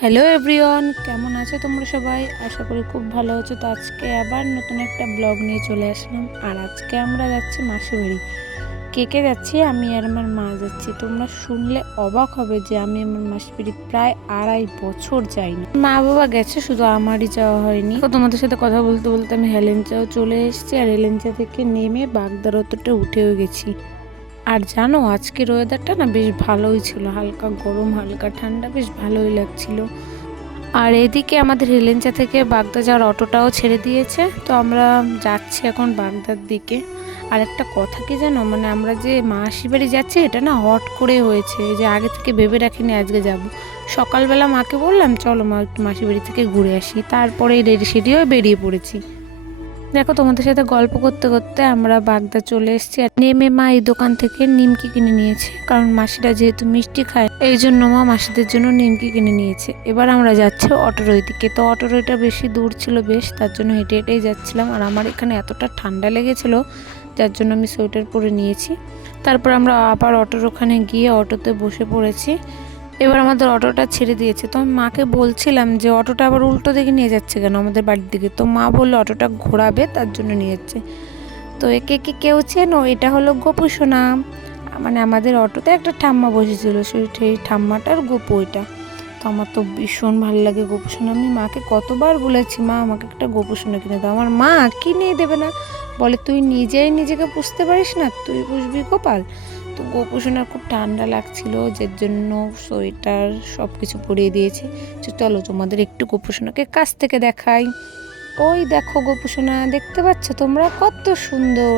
Hello everyone, কেমন আছো তোমরা সবাই? আশা করি খুব ভালো আছো। তো আজকে আবার নতুন একটা ব্লগ নিয়ে চলে আসলাম। আর আজকে আমরা যাচ্ছি মাসির বাড়ি। কে কে যাচ্ছি? আমি আর আমার মা যাচ্ছি। তোমরা শুনলে অবাক হবে যে আমি আমার মাসির বাড়ি প্রায় 2.5 বছর যাইনি। মা বাবা গেছে, শুধু আমারই যাওয়া হয়নি। তো তোমাদের সাথে কথা বলতে বলতে আমি হেলেঞ্চাও চলে এসেছি। আর হেলেঞ্চা থেকে নেমে বাগদারতটা উঠেও গেছি। আর জানো, আজকের ওয়েদারটা না বেশ ভালোই ছিল, হালকা গরম হালকা ঠান্ডা, বেশ ভালোই লাগছিল। আর এদিকে আমাদের হেলেঞ্চা থেকে বাগদা যাওয়ার অটোটাও ছেড়ে দিয়েছে। তো আমরা যাচ্ছি এখন বাগদার দিকে। আর একটা কথা কি জানো, মানে আমরা যে মাসির বাড়ি যাচ্ছি এটা না হট করে হয়েছে, যে আগে থেকে ভেবে রাখিনি আজকে যাব। সকালবেলা মাকে বললাম চলো মা একটু মাসির বাড়ি থেকে ঘুরে আসি, তারপরে রেডি সেডি হয়ে বেরিয়ে পড়েছি। দেখো, তোমাদের সাথে গল্প করতে করতে আমরা বাগদা চলে এসেছি। আর নেমে মা এই দোকান থেকে নিমকি কিনে নিয়েছে, কারণ মাসিরা যেহেতু মিষ্টি খায় এই জন্য মা মাসিদের জন্য নিমকি কিনে নিয়েছে। এবার আমরা যাচ্ছি অটোর দিকে। তো অটোরইটা বেশি দূর ছিল বেশ, তার জন্য হেঁটে হেঁটেই যাচ্ছিলাম। আর আমার এখানে এতটা ঠান্ডা লেগেছিল যার জন্য আমি সোয়েটার পরে নিয়েছি। তারপর আমরা আবার অটোর ওখানে গিয়ে অটোতে বসে পড়েছি। এবার আমাদের অটোটা ছেড়ে দিয়েছে। তো আমি মাকে বলছিলাম যে অটোটা আবার উল্টো দিকে নিয়ে যাচ্ছে কেন আমাদের বাড়ির দিকে। তো মা বললো অটোটা ঘোরাবে, তার জন্য নিয়ে যাচ্ছে। তো একে কি কেউ চেনো? এটা হলো গোপু সোনা। মানে আমাদের অটোতে একটা ঠাম্মা বসেছিল, সেই ঠাম্মাটার গোপু এটা। তো আমার তো ভীষণ ভালো লাগে গোপু সোনা। আমি মাকে কতবার বলেছি মা আমাকে একটা গোপু সোনা কিনে দাও, আমার মা কিনে দেবে না। বলে তুই নিজেই নিজেকে পুষতে পারিস না, তুই পুষবি গোপাল? তো গোপু সোনার খুব ঠান্ডা লাগছিল, যার জন্য সোয়েটার সব কিছু পরিয়ে দিয়েছে। চলো তোমাদের একটু গোপু সোনাকে কাছ থেকে দেখাই। ওই দেখো গোপু সোনা, দেখতে পাচ্ছ তোমরা কত সুন্দর।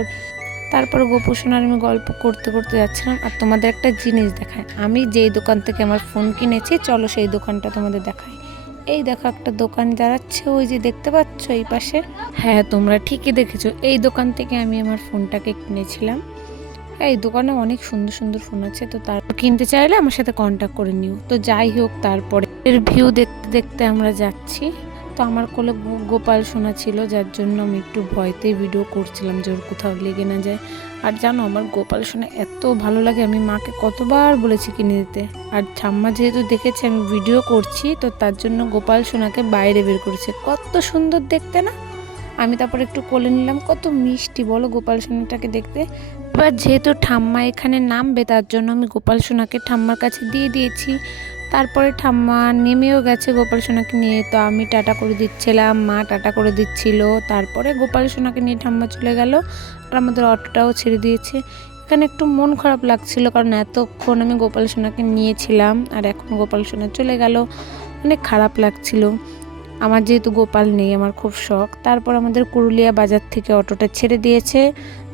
তারপর গোপু সোনার আমি গল্প করতে করতে যাচ্ছিলাম। আর তোমাদের একটা জিনিস দেখায়, আমি যেই দোকান থেকে আমার ফোন কিনেছি, চলো সেই দোকানটা তোমাদের দেখাই। এই দেখো একটা দোকান দাঁড়াচ্ছে, ওই যে দেখতে পাচ্ছ এই পাশে। হ্যাঁ, তোমরা ঠিকই দেখেছো, এই দোকান থেকে আমি আমার ফোনটাকে কিনেছিলাম। এই দোকানে অনেক সুন্দর সুন্দর ফোন আছে, তো তারপর কিনতে চাইলে আমার সাথে কন্ট্যাক্ট করে নিও। তো যাই হোক, তারপরে এর ভিউ দেখতে দেখতে আমরা যাচ্ছি। তো আমার কোলে গোপাল সোনা ছিল, যার জন্য আমি একটু ভয়তেই ভিডিও করছিলাম যে ওর কোথাও লেগে না যায়। আর জানো, আমার গোপাল সোনা এত ভালো লাগে, আমি মাকে কতবার বলেছি কিনে দিতে। আর ঠাম্মা যেহেতু দেখেছে আমি ভিডিও করছি, তো তার জন্য গোপাল সোনাকে বাইরে বের করেছে। কত সুন্দর দেখতে না? আমি তারপর একটু কোলে নিলাম। কত মিষ্টি বলো গোপাল সোনাটাকে দেখতে। এবার যেহেতু ঠাম্মা এখানে নামবে, তার জন্য আমি গোপাল সোনাকে ঠাম্মার কাছে দিয়ে দিয়েছি। তারপরে ঠাম্মা নেমেও গেছে গোপাল সোনাকে নিয়ে। তো আমি টাটা করে দিচ্ছিলাম, মা টাটা করে দিচ্ছিল। তারপরে গোপাল সোনাকে নিয়ে ঠাম্মা চলে গেল। আর আমাদের অটোটাও ছেড়ে দিয়েছে। এখানে একটু মন খারাপ লাগছিল, কারণ এতক্ষণ আমি গোপাল সোনাকে নিয়েছিলাম আর এখন গোপাল সোনা চলে গেল, অনেক খারাপ লাগছিল। আমার যেহেতু গোপাল নেই, আমার খুব শখ। তারপর আমাদের কুরুলিয়া বাজার থেকে অটোটা ছেড়ে দিয়েছে।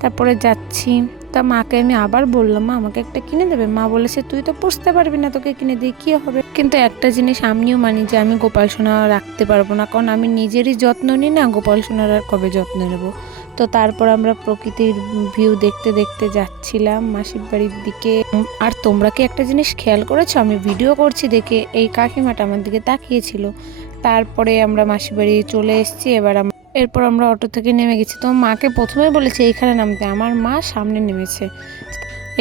তারপরে যাচ্ছি। তা মাকে আমি আবার বললাম মা আমাকে একটা কিনে দেবে। মা বলেছে তুই তো পুষতে পারবি না, তোকে কিনে দিয়ে কী হবে। কিন্তু একটা জিনিস আমিও মানি যে আমি গোপাল সোনা রাখতে পারবো না, কারণ আমি নিজেরই যত্ন নিই না, গোপাল সোনার আর কবে যত্ন নেব। তো তারপর আমরা প্রকৃতির ভিউ দেখতে দেখতে যাচ্ছিলাম মাসির বাড়ির দিকে। আর তোমরা কি একটা জিনিস খেয়াল করেছো, আমি ভিডিও করছি দেখে এই কাকিমাটা আমার দিকে তাকিয়েছিল। তারপরে আমরা মাসির বাড়ি চলে এসেছি। এরপর আমরা অটো থেকে নেমে গেছি। তো মাকে প্রথমে বলেছি এইখানে নামতে, আমার মা সামনে নেমেছে।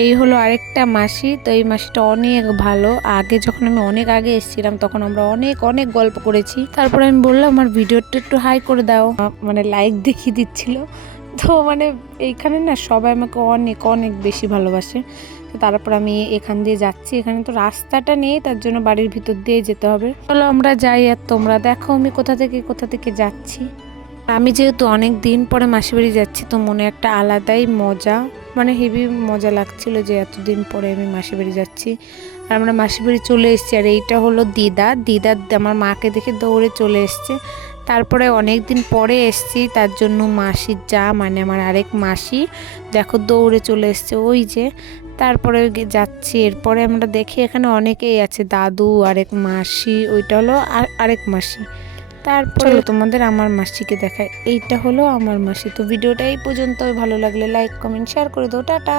এই হলো আরেকটা মাসি। তো এই মাসিটা অনেক ভালো। আগে যখন আমি অনেক আগে এসেছিলাম তখন আমরা অনেক অনেক গল্প করেছি। তারপরে আমি বললাম আমার ভিডিওটা একটু হাই করে দাও, মানে লাইক দেখিয়ে দিচ্ছিল। তো মানে এইখানে না সবাই আমাকে অনেক অনেক বেশি ভালোবাসে। তো তারপর আমি এখান দিয়ে যাচ্ছি, এখানে তো রাস্তাটা নেই, তার জন্য বাড়ির ভিতর দিয়ে যেতে হবে। চলো আমরা যাই। আর তোমরা দেখো আমি কোথা থেকে যাচ্ছি। আমি যেহেতু অনেক দিন পরে মাসির বাড়ি যাচ্ছি, তো মনে একটা আলাদাই মজা, মানে হেভি মজা লাগছিল যে এতদিন পরে আমি মাসির বাড়ি যাচ্ছি। আর আমরা মাসির বাড়ি চলে এসেছি। আর এইটা হলো দিদা আমার মাকে দেখে দৌড়ে চলে এসছে। তারপরে অনেক দিন পরে এসছি, তার জন্য মাসির যা, মানে আমার আরেক মাসি দেখো দৌড়ে চলে এসছে ওই যে। তারপরে যাচ্ছি। এরপরে আমরা দেখি এখানে অনেকেই আছে, দাদু, আরেক মাসি, ওইটা হলো আরেক মাসি। তারপরে তোমাদের আমার মাসিকে দেখায়, এইটা হলো আমার মাসি। তো ভিডিওটা এই পর্যন্ত, ভালো লাগলে লাইক কমেন্ট শেয়ার করে দাও। টাটা।